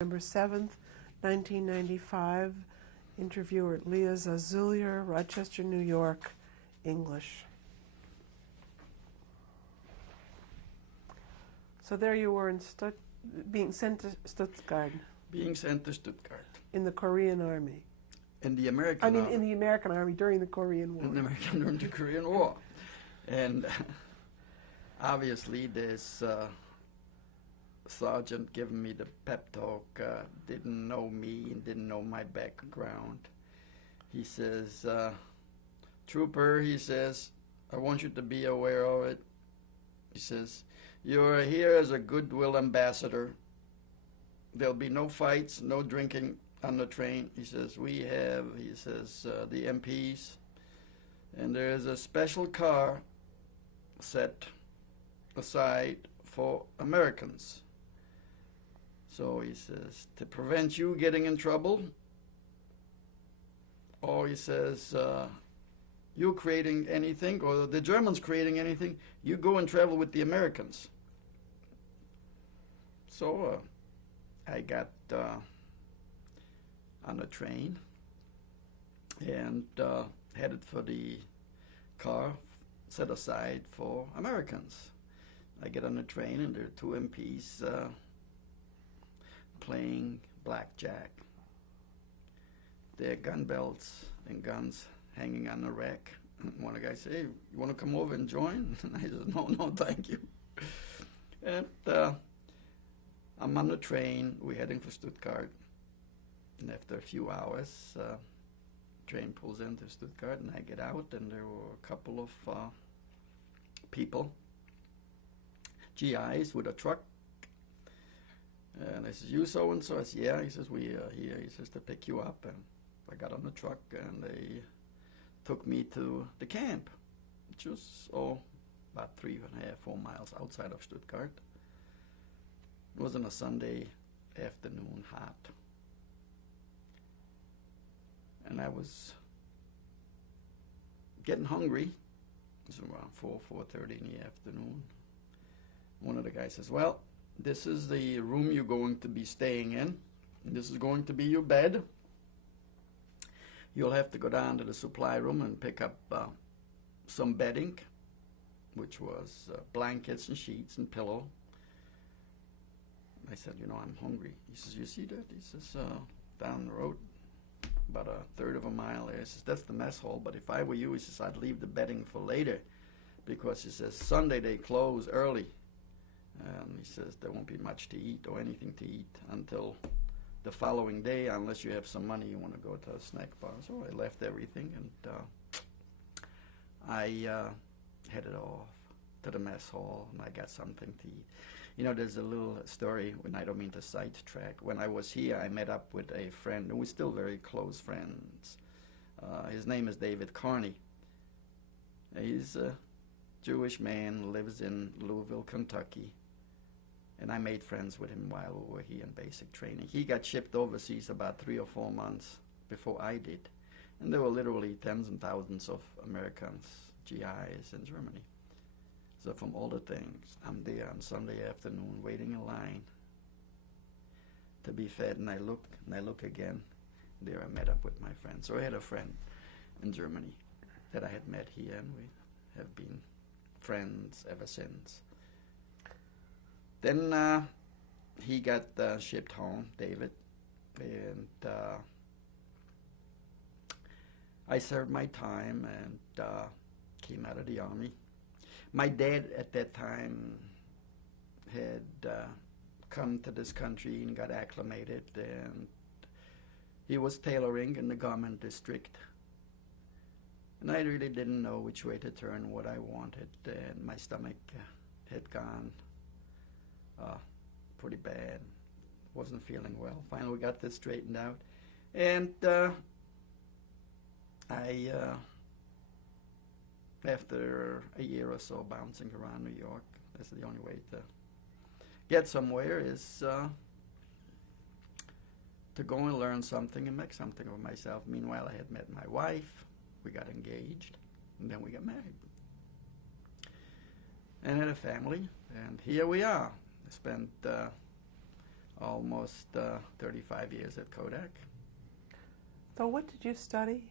November 7th, 1995. Interviewer Leah Zazulier, Rochester, New York, English. So there you were in being sent to Stuttgart. Being sent to Stuttgart. In the Korean Army. In the American Army. In the American Army during the Korean War. During the Korean War. And obviously this sergeant giving me the pep talk didn't know me and didn't know my background. He says, Trooper, he says, I want you to be aware of it. He says, you're here as a goodwill ambassador. There'll be no fights, no drinking on the train. He says, we have, he says, the MPs, and there is a special car set aside for Americans. So he says, to prevent you getting in trouble, or he says, you creating anything, or the Germans creating anything, you go and travel with the Americans. So I got on a train and headed for the car set aside for Americans. I get on the train and there are two MPs playing blackjack. Their gun belts and guns hanging on the rack. And one of the guys said, hey, you want to come over and join? And I said, no, thank you. And I'm on the train. We're heading for Stuttgart. And after a few hours, train pulls into Stuttgart, and I get out, and there were a couple of people, GIs with a truck. And I says, you so-and-so? I said, yeah. He says, we are here. He says, to pick you up. And I got on the truck, and they took me to the camp, which was, about 3.5, 4 miles outside of Stuttgart. It was on a Sunday afternoon, hot. And I was getting hungry. It was around 4:30 in the afternoon. One of the guys says, well, this is the room you're going to be staying in. And this is going to be your bed. You'll have to go down to the supply room and pick up some bedding, which was blankets and sheets and pillow. I said, I'm hungry. He says, you see that? He says, down the road, about a third of a mile there. He says, that's the mess hall, but if I were you, he says, I'd leave the bedding for later, because he says, Sunday they close early. And he says, there won't be much to eat or anything to eat until the following day, unless you have some money you want to go to a snack bar. So I left everything, and I headed off to the mess hall, and I got something to eat. There's a little story, and I don't mean to sidetrack. When I was here, I met up with a friend, and we're still very close friends. His name is David Carney. He's a Jewish man, lives in Louisville, Kentucky. And I made friends with him while we were here in basic training. He got shipped overseas about 3 or 4 months before I did. And there were literally tens and thousands of Americans, GIs in Germany. So from all the things, I'm there on Sunday afternoon waiting in line to be fed, and I look again. There I met up with my friend. So I had a friend in Germany that I had met here, and we have been friends ever since. Then he got shipped home, David, and I served my time and came out of the Army. My dad at that time had come to this country and got acclimated, and he was tailoring in the garment district. And I really didn't know which way to turn, what I wanted, and my stomach had gone pretty bad. Wasn't feeling well. Finally, we got this straightened out, and I, after a year or so bouncing around New York, that's the only way to get somewhere is to go and learn something and make something of myself. Meanwhile, I had met my wife. We got engaged, and then we got married. And had a family, and here we are. I spent almost 35 years at Kodak. So what did you study?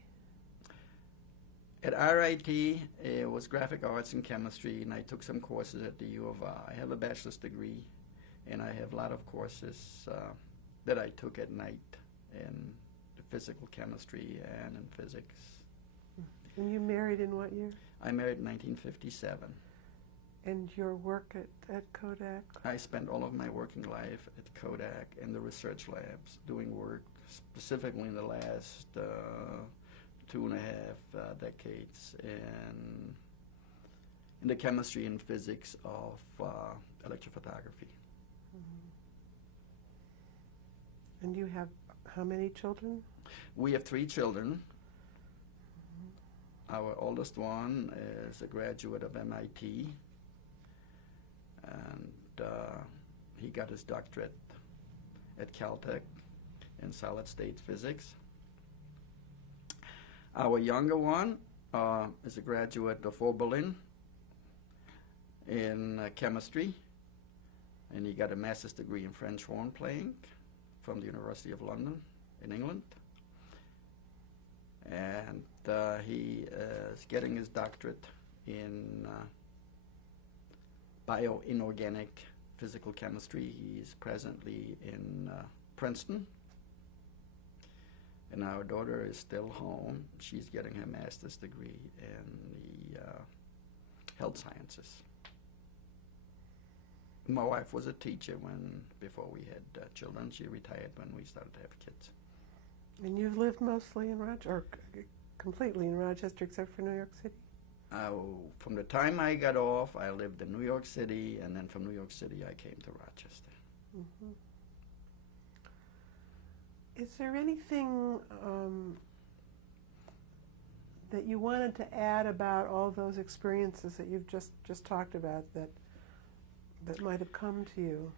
At RIT, it was graphic arts and chemistry, and I took some courses at the U of I have a bachelor's degree, and I have a lot of courses that I took at night in physical chemistry and in physics. And you married in what year? I married in 1957. And your work at Kodak? I spent all of my working life at Kodak in the research labs doing work specifically in the last 2.5 decades in the chemistry and physics of electrophotography. Mm-hmm. And you have how many children? We have 3 children. Mm-hmm. Our oldest one is a graduate of MIT, and he got his doctorate at Caltech in solid-state physics. Our younger one is a graduate of Oberlin in chemistry, and he got a master's degree in French horn playing from the University of London in England. And he is getting his doctorate in bioinorganic physical chemistry. He's presently in Princeton. And our daughter is still home. She's getting her master's degree in the health sciences. My wife was a teacher before we had children. She retired when we started to have kids. And you've lived mostly in Rochester, or completely in Rochester except for New York City? From the time I got off, I lived in New York City, and then from New York City I came to Rochester. Mm-hmm. Is there anything that you wanted to add about all those experiences that you've just talked about that might have come to you?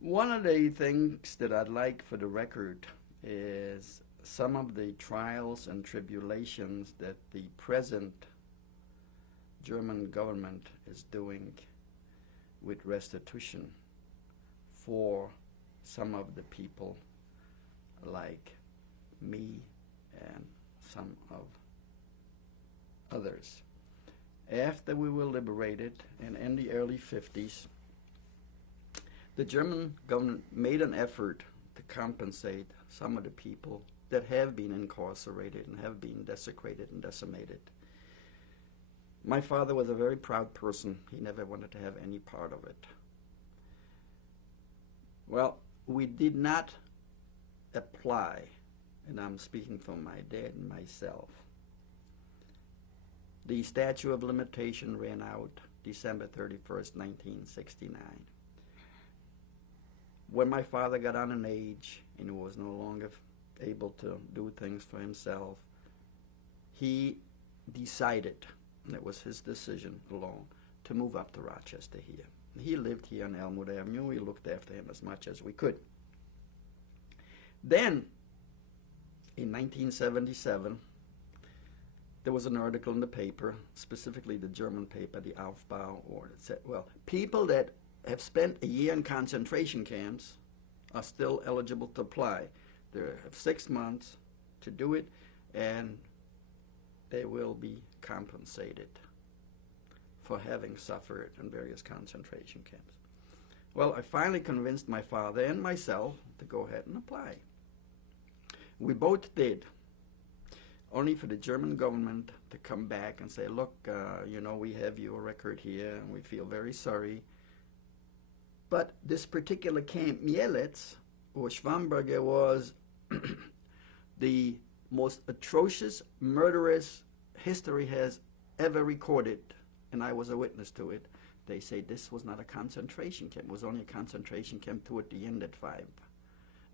One of the things that I'd like for the record is some of the trials and tribulations that the present German government is doing with restitution for some of the people like me and some of others. After we were liberated and in the early 50s, the German government made an effort to compensate some of the people that have been incarcerated and have been desecrated and decimated. My father was a very proud person. He never wanted to have any part of it. Well, we did not apply, and I'm speaking for my dad and myself. The statute of limitation ran out December 31st, 1969. When my father got on an age and he was no longer able to do things for himself, he decided, and it was his decision alone, to move up to Rochester here. He lived here on Elmwood Avenue. We looked after him as much as we could. Then, in 1977, there was an article in the paper, specifically the German paper, the Aufbau, or it said, well, people that have spent a year in concentration camps are still eligible to apply. They have 6 months to do it, and they will be compensated for having suffered in various concentration camps. Well, I finally convinced my father and myself to go ahead and apply. We both did, only for the German government to come back and say, look, we have your record here, and we feel very sorry. But this particular camp, Mielec, or Schwamberger, was the most atrocious, murderous history has ever recorded, and I was a witness to it. They say this was not a concentration camp. It was only a concentration camp toward the end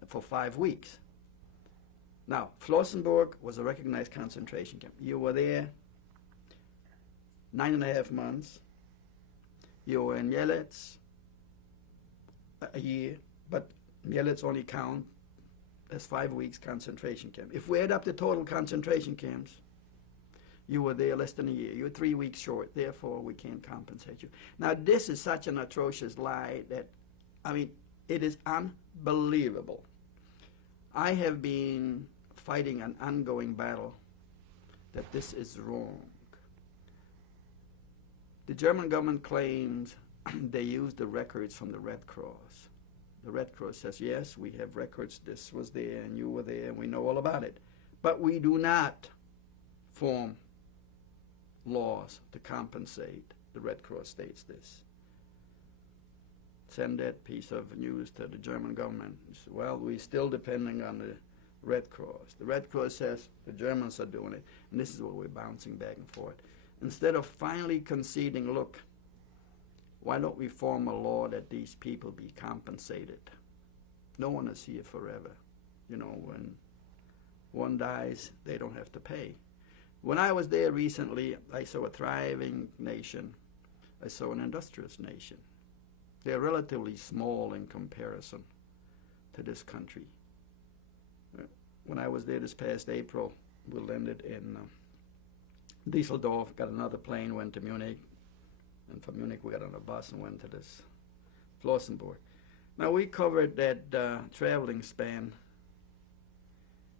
for 5 weeks. Now, Flossenburg was a recognized concentration camp. You were there 9.5 months. You were in Mielec a year, but Mielec only count as 5 weeks concentration camp. If we add up the total concentration camps, You were there less than a year. You're 3 weeks short. Therefore, we can't compensate you. Now, this is such an atrocious lie that, I mean, it is unbelievable. I have been fighting an ongoing battle that this is wrong. The German government claims they used the records from the Red Cross. The Red Cross says, yes, we have records, this was there and you were there and we know all about it. But we do not form laws to compensate. The Red Cross states this. Send that piece of news to the German government. Well, we're still depending on the Red Cross. The Red Cross says the Germans are doing it, and this is what we're bouncing back and forth. Instead of finally conceding, look, why don't we form a law that these people be compensated? No one is here forever. You know, when one dies, they don't have to pay. When I was there recently, I saw a thriving nation. I saw an industrious nation. They're relatively small in comparison to this country. When I was there this past April, we landed in Düsseldorf, got another plane, went to Munich, and from Munich we got on a bus and went to this Flossenburg. Now we covered that traveling span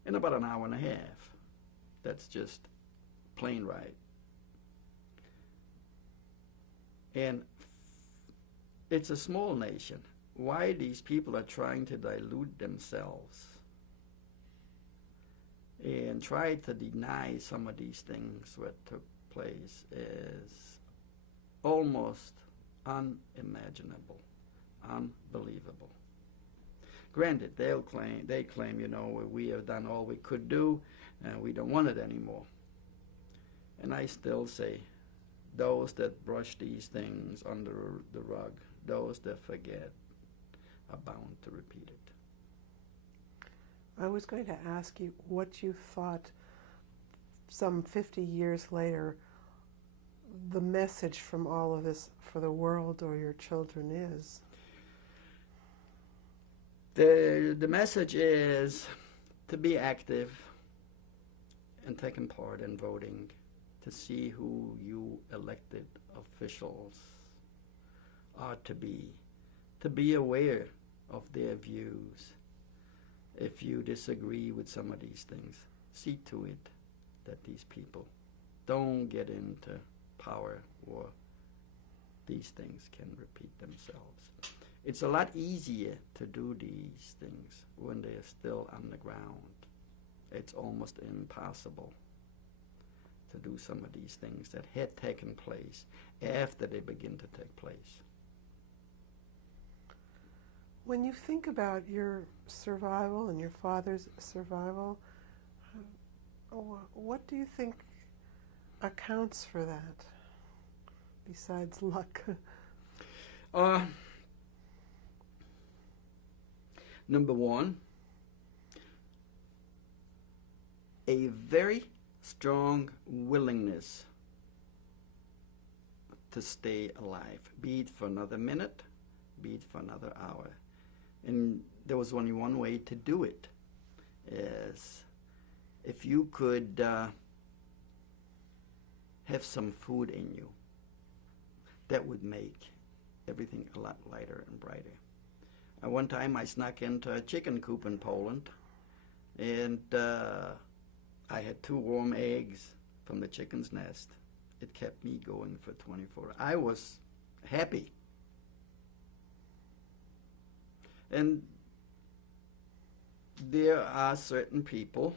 in about an hour and a half. That's just plane ride. And it's a small nation. Why these people are trying to dilute themselves and try to deny some of these things that took place is almost unimaginable, unbelievable. Granted, they claim, you know, we have done all we could do and we don't want it anymore. And I still say, those that brush these things under the rug, those that forget, are bound to repeat it. I was going to ask you what you thought some 50 years later the message from all of this for the world or your children is. The message is to be active and taking part in voting, to see who you elected officials are to be aware of their views. If you disagree with some of these things, see to it that these people don't get into power or these things can repeat themselves. It's a lot easier to do these things when they're still on the ground. It's almost impossible to do some of these things that had taken place after they begin to take place. When you think about your survival and your father's survival, what do you think accounts for that, besides luck? Number one, a very strong willingness to stay alive, be it for another minute, be it for another hour. And there was only one way to do it, is if you could have some food in you, that would make everything a lot lighter and brighter. One time I snuck into a chicken coop in Poland, and I had 2 warm eggs from the chicken's nest. It kept me going for 24 hours. I was happy. And there are certain people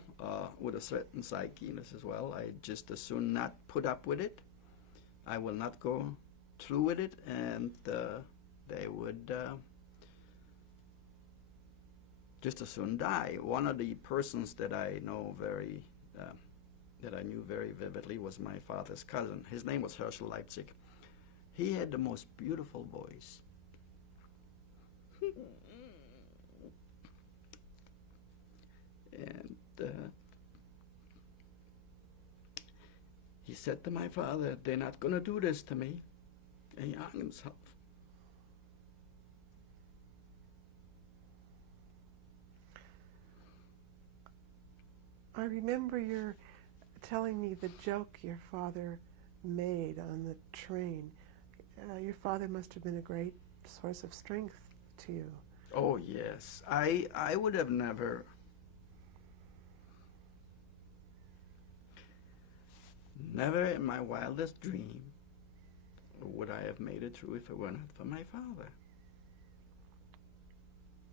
with a certain psychiness as well. I just as soon not put up with it. I will not go through with it, and they would just as soon die. One of the persons that I know that I knew very vividly was my father's cousin. His name was Herschel Leipzig. He had the most beautiful voice. And he said to my father, "They're not going to do this to me." And he hung himself. I remember your telling me the joke your father made on the train. Your father must have been a great source of strength to you. Oh, yes. I would have never in my wildest dream would I have made it through if it weren't for my father.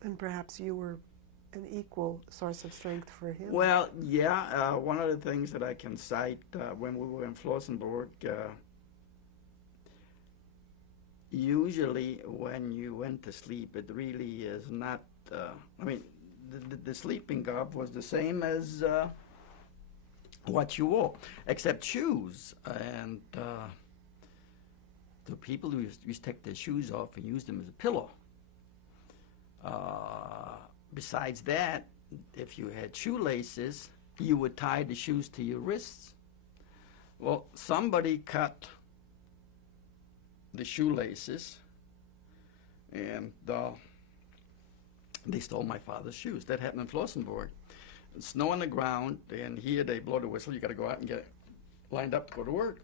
And perhaps you were an equal source of strength for him. Well, yeah. One of the things that I can cite when we were in Flossenburg, usually when you went to sleep, it really is not, I mean, the sleeping garb was the same as what you wore, except shoes. And the people who used to take their shoes off and use them as a pillow. Besides that, if you had shoelaces, you would tie the shoes to your wrists. Well, somebody cut the shoelaces, and they stole my father's shoes. That happened in Flossenburg. Snow on the ground, and here they blow the whistle. You got to go out and get lined up to go to work.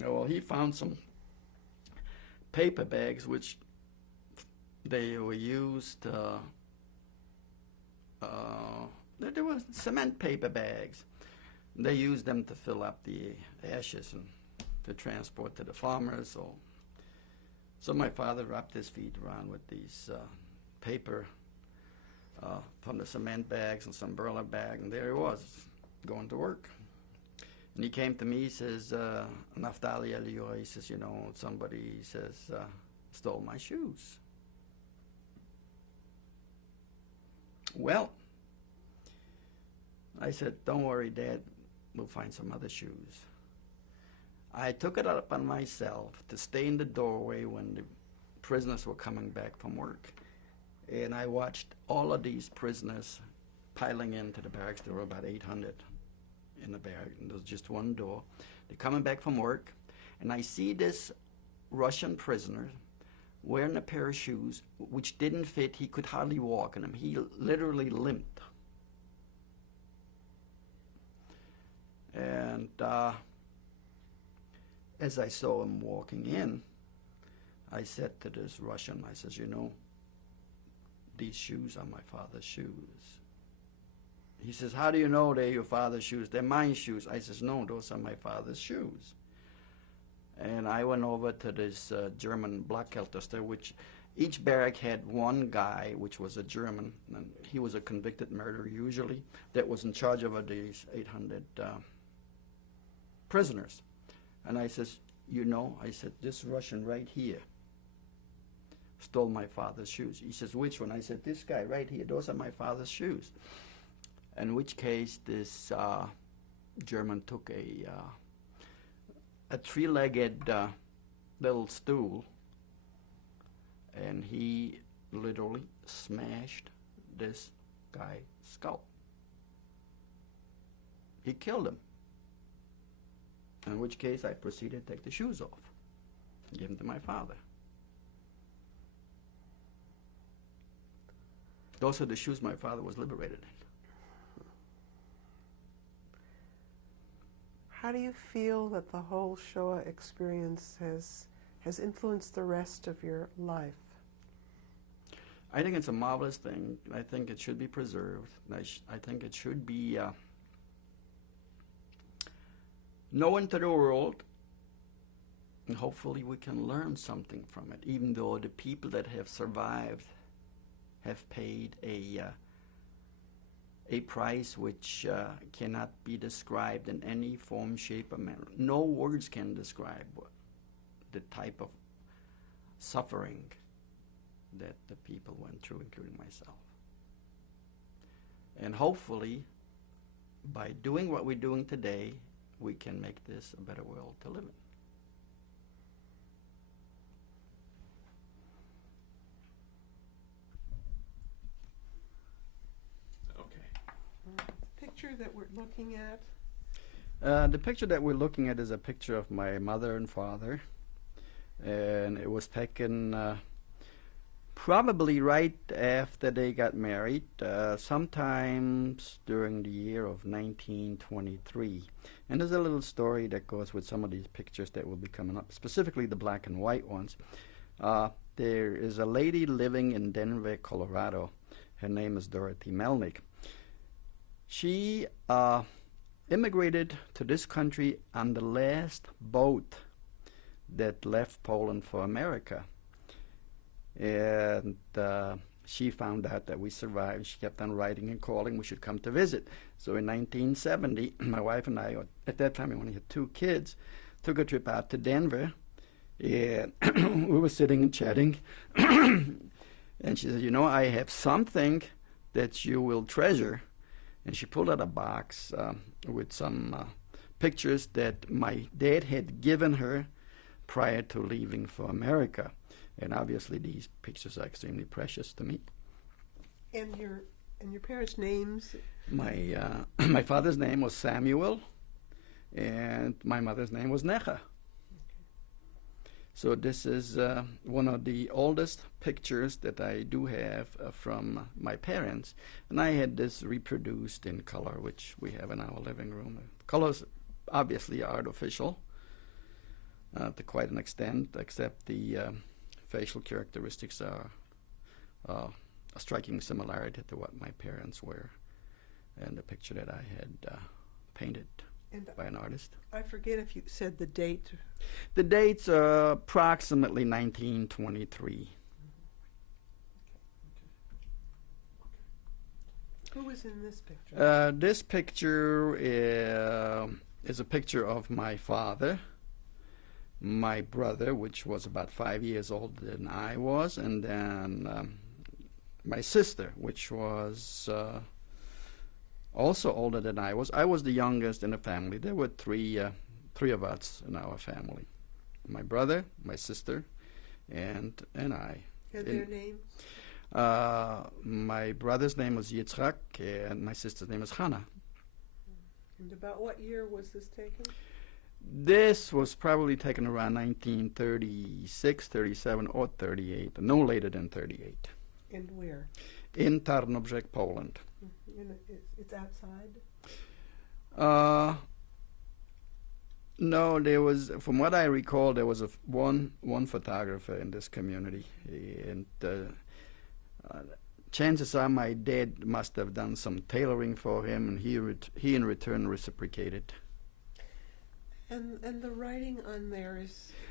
Well, he found some paper bags, which they were used. There were cement paper bags. They used them to fill up the ashes and to transport to the farmers. So my father wrapped his feet around with these paper from the cement bags and some burlap bag, and there he was, going to work. And he came to me, he says, Naftali Elior, he says, you know, somebody, he says, stole my shoes. Well, I said, don't worry, Dad, we'll find some other shoes. I took it up on myself to stay in the doorway when the prisoners were coming back from work. And I watched all of these prisoners piling into the barracks. There were about 800 in the barrack, and there was just one door. They're coming back from work, and I see this Russian prisoner wearing a pair of shoes which didn't fit. He could hardly walk in them. He literally limped. And as I saw him walking in, I said to this Russian, I says, you know, these shoes are my father's shoes. He says, how do you know they're your father's shoes? They're my shoes. I says, no, those are my father's shoes. And I went over to this German Blackelterster, which each barrack had one guy, which was a German, and he was a convicted murderer usually, that was in charge of these 800 prisoners. And I says, you know, I said, this Russian right here stole my father's shoes. He says, which one? I said, this guy right here, those are my father's shoes. In which case, this German took a three-legged little stool, and he literally smashed this guy's skull. He killed him. In which case, I proceeded to take the shoes off and give them to my father. Those are the shoes my father was liberated in. How do you feel that the whole Shoah experience has influenced the rest of your life? I think it's a marvelous thing. I think it should be preserved. I think it should be known to the world, and hopefully we can learn something from it, even though the people that have survived have paid a price which cannot be described in any form, shape, or manner. No words can describe the type of suffering that the people went through, including myself. And hopefully, by doing what we're doing today, we can make this a better world to live in. Picture that we're looking at? The picture that we're looking at is a picture of my mother and father, and it was taken Probably right after they got married, sometimes during the year of 1923. And there's a little story that goes with some of these pictures that will be coming up, specifically the black and white ones. There is a lady living in Denver, Colorado. Her name is Dorothy Melnick. She immigrated to this country on the last boat that left Poland for America. And she found out that we survived. She kept on writing and calling we should come to visit. So in 1970, my wife and I, at that time we only had 2 kids, took a trip out to Denver. And we were sitting and chatting. And she said, you know, I have something that you will treasure. And she pulled out a box with some pictures that my dad had given her prior to leaving for America. And obviously these pictures are extremely precious to me. And your parents' names? My father's name was Samuel, and my mother's name was Necha. Okay. So this is one of the oldest pictures that I do have from my parents. And I had this reproduced in color, which we have in our living room. Colors obviously are artificial to quite an extent, except the facial characteristics are a striking similarity to what my parents were and the picture that I had painted by an artist. I forget if you said the date. The dates are approximately 1923. Who was in this picture? This picture is a picture of my father, my brother, which was about 5 years older than I was, and then my sister, which was also older than I was. I was the youngest in the family. There were three of us in our family: my brother, my sister, and I. And their names? My brother's name was Yitzhak, and my sister's name is Hannah. And about what year was this taken? This was probably taken around 1936, 37, or 38, no later than 38. And where? In Tarnobrzeg, Poland. It's outside? No, there was, from what I recall, there was one photographer in this community, and chances are my dad must have done some tailoring for him, and he in return reciprocated. And the writing on there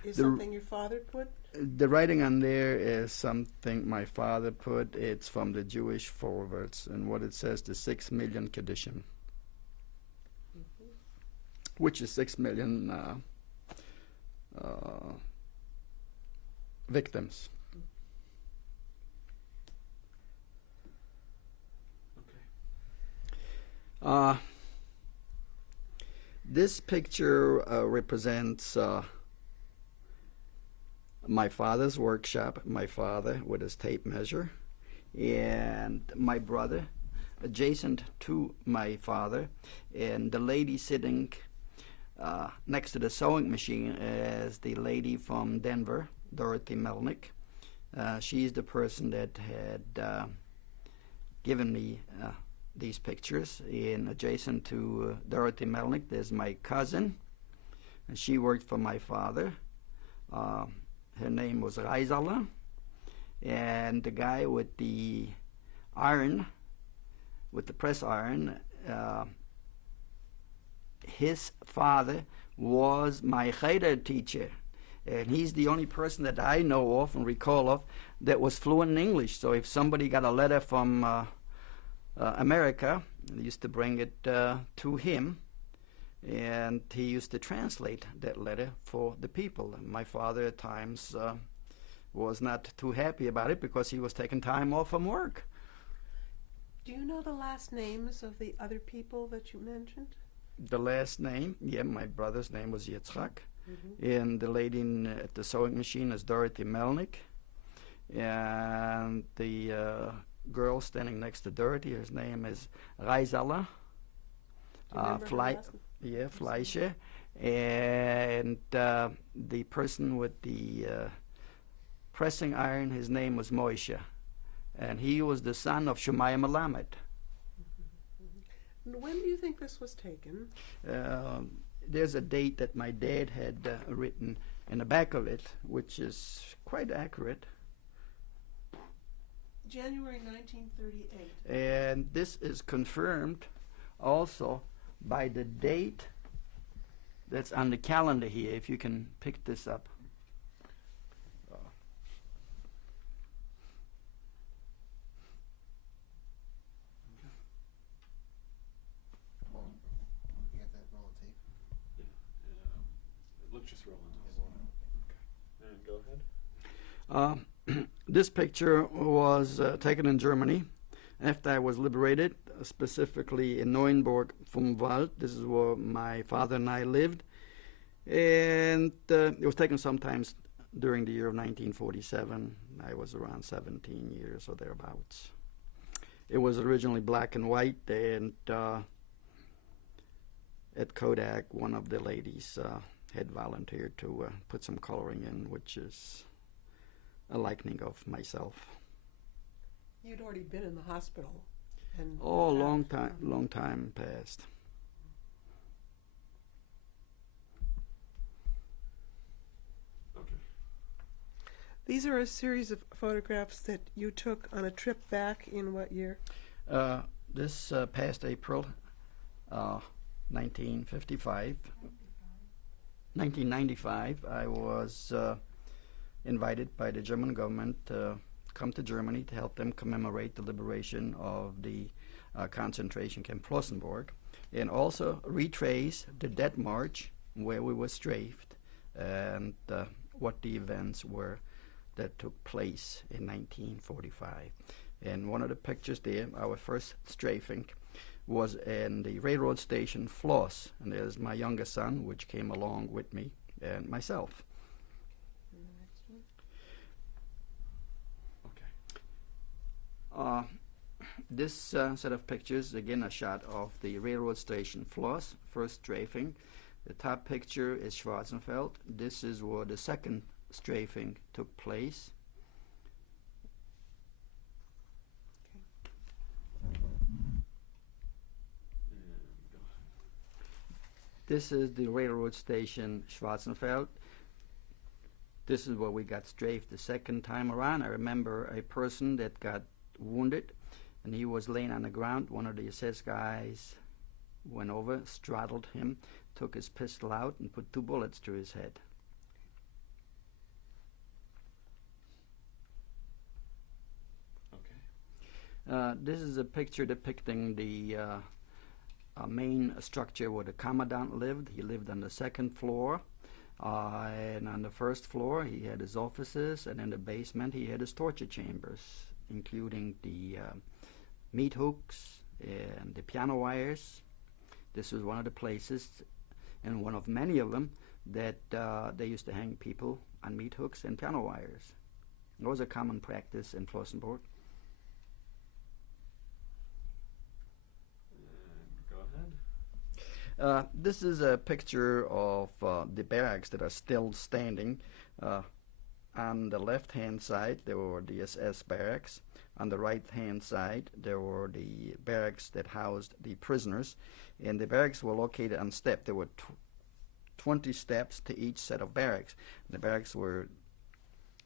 is something your father put? The writing on there is something my father put. It's from the Jewish forwards, and what it says, the 6 million Kedushin, which is 6 million victims. Okay. This picture represents my father's workshop, my father with his tape measure, and my brother adjacent to my father, and the lady sitting next to the sewing machine is the lady from Denver, Dorothy Melnick. She's the person that had given me these pictures. And adjacent to Dorothy Melnick, there's my cousin, and she worked for my father. Her name was Reisala, and the guy with the iron, with the press iron, his father was my cheder teacher, and he's the only person that I know of and recall of that was fluent in English. So if somebody got a letter from America, they used to bring it to him, and he used to translate that letter for the people. And my father at times was not too happy about it because he was taking time off from work. Do you know the last names of the other people that you mentioned? The last name? Yeah, my brother's name was Yitzhak. And the lady at the sewing machine is Dorothy Melnick. And the girl standing next to Dorothy, her name is Reisala. Fleischer. And the person with the pressing iron. His name was Moshe, and he was the son of Shemaiah Melamed. When do you think this was taken? There's a date that my dad had written in the back of it, which is quite accurate. January 1938. And this is confirmed also by the date that's on the calendar here, if you can pick this up. This picture was taken in Germany after I was liberated, specifically in Neuenburg vom Wald. This is where my father and I lived. And it was taken sometimes during the year of 1947. I was around 17 years or thereabouts. It was originally black and white, and at Kodak, one of the ladies had volunteered to put some coloring in, which is a likening of myself. You'd already been in the hospital. And long time passed. Okay. These are a series of photographs that you took on a trip back in what year? This past April, 1995. 1995, I was invited by the German government to come to Germany to help them commemorate the liberation of the concentration camp Flossenburg, and also retrace the Death March where we were strafed and what the events were that took place in 1945. And one of the pictures there, our first strafing, was in the railroad station Floss, and there's my youngest son, which came along with me, and myself. This set of pictures, again a shot of the railroad station Floss, first strafing. The top picture is Schwarzenfeld. This is where the second strafing took place. This is the railroad station Schwarzenfeld. This is where we got strafed the second time around. I remember a person that got wounded, and he was laying on the ground. One of the SS guys went over, straddled him, took his pistol out, and put 2 bullets through his head. Okay. This is a picture depicting the main structure where the commandant lived. He lived on the 2nd floor, and on the 1st floor he had his offices, and in the basement he had his torture chambers, including the meat hooks and the piano wires. This was one of the places, and one of many of them, that they used to hang people on meat hooks and piano wires. It was a common practice in Flossenburg. Go ahead. This is a picture of the barracks that are still standing. On the left-hand side, there were the SS barracks. On the right-hand side, there were the barracks that housed the prisoners. And the barracks were located on step. There were 20 steps to each set of barracks. The barracks were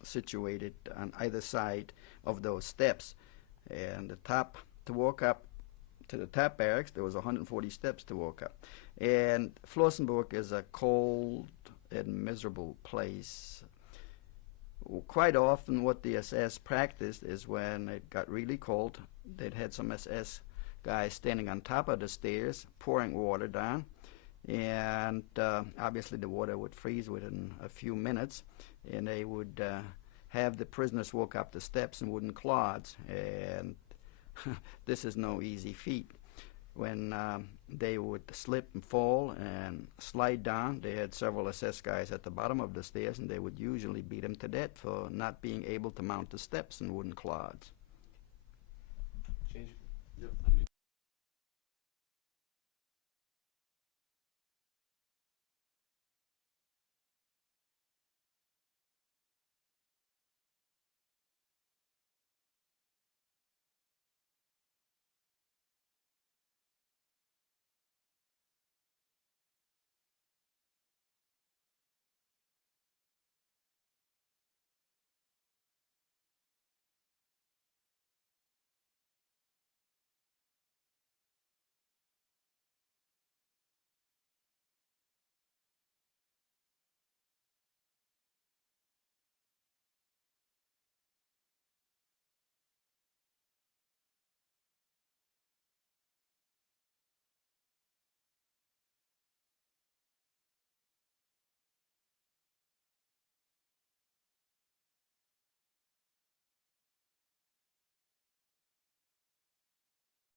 situated on either side of those steps. And the top, to walk up to the top barracks, there was 140 steps to walk up. And Flossenburg is a cold and miserable place. Quite often what the SS practiced is when it got really cold, they'd had some SS guys standing on top of the stairs pouring water down, and obviously the water would freeze within a few minutes, and they would have the prisoners walk up the steps in wooden clods, and this is no easy feat. When they would slip and fall and slide down, they had several SS guys at the bottom of the stairs, and they would usually beat them to death for not being able to mount the steps in wooden clods.